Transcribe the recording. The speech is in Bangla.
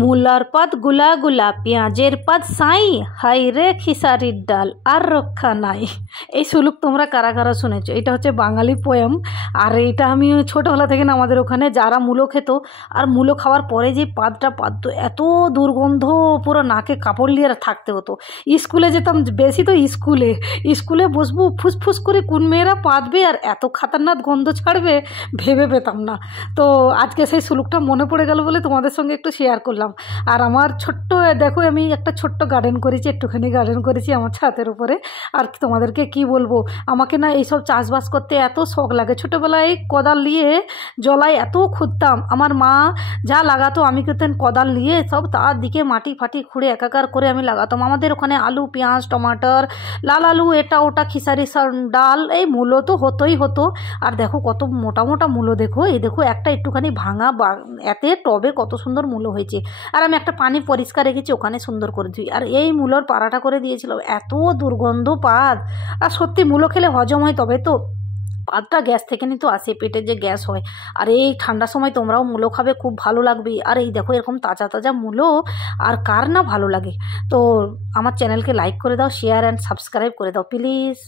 মূলার পাত গুলা গুলা, পেঁয়াজের পাত সাই, হাই রে খিসারির ডাল আর রক্ষা নাই। এই সুলুক তোমরা কারা কারা শুনেছো? এটা হচ্ছে বাঙালি পোয়েম। আর এটা আমি ছোটোবেলা থেকে না আমাদের ওখানে যারা মূলো খেত, আর মূলো খাওয়ার পরে যে পাতটা পাততো, এত দুর্গন্ধ, পুরো নাকে কাপড় নিয়ে থাকতে হতো। স্কুলে যেতাম বেশি, তো স্কুলে বসবো, ফুসফুস করে কোন মেয়েরা পাতবে আর এত খাতারনাক গন্ধ ছাড়বে ভেবে পেতাম না। তো আজকে সেই সুলুকটা মনে পড়ে গেল বলে তোমাদের সঙ্গে একটু শেয়ার করলাম। আর আমার ছোট্ট, দেখো আমি একটা ছোট্ট গার্ডেন করেছি, একটুখানি গার্ডেন করেছি আমার ছাদের উপরে। আর তোমাদেরকে কি বলবো, আমাকে না এইসব চাষবাস করতে এত শখ লাগে। ছোটোবেলায় কোদাল নিয়ে জলায় এত খুঁড়তাম, আমার মা যা লাগাতো আমি কিন্তু কোদাল নিয়ে সব তার দিকে মাটি ফাটি খুঁড়ে একাকার করে আমি লাগাতাম। আমাদের ওখানে আলু, পেঁয়াজ, টমাটার, লাল আলু, এটা ওটা, খিসারি ডাল, এই মূলো তো হতোই হতো। আর দেখো কত মোটা মোটা মূলো, দেখো এই দেখো একটা একটুখানি ভাঙা এতে টবে কত সুন্দর মূলো হয়েছে। আর আমি একটা পানি পরিষ্কার রেখেছি, ওখানে সুন্দর করে ধুই। আর এই মূলোর পাড়াটা করে দিয়েছিলাম, এত দুর্গন্ধ পাত। আর সত্যি মূলো খেলে হজম হয়, তবে তো পাতটা গ্যাস থেকে কিন্তু আসে, পেটের যে গ্যাস হয়। আর এই ঠান্ডার সময় তোমরাও মূলো খাবে, খুব ভালো লাগবে। আর এই দেখো এরকম তাজা তাজা মূলো, আর কার না ভালো লাগে। তো আমার চ্যানেলকে লাইক করে দাও, শেয়ার অ্যান্ড সাবস্ক্রাইব করে দাও প্লিজ।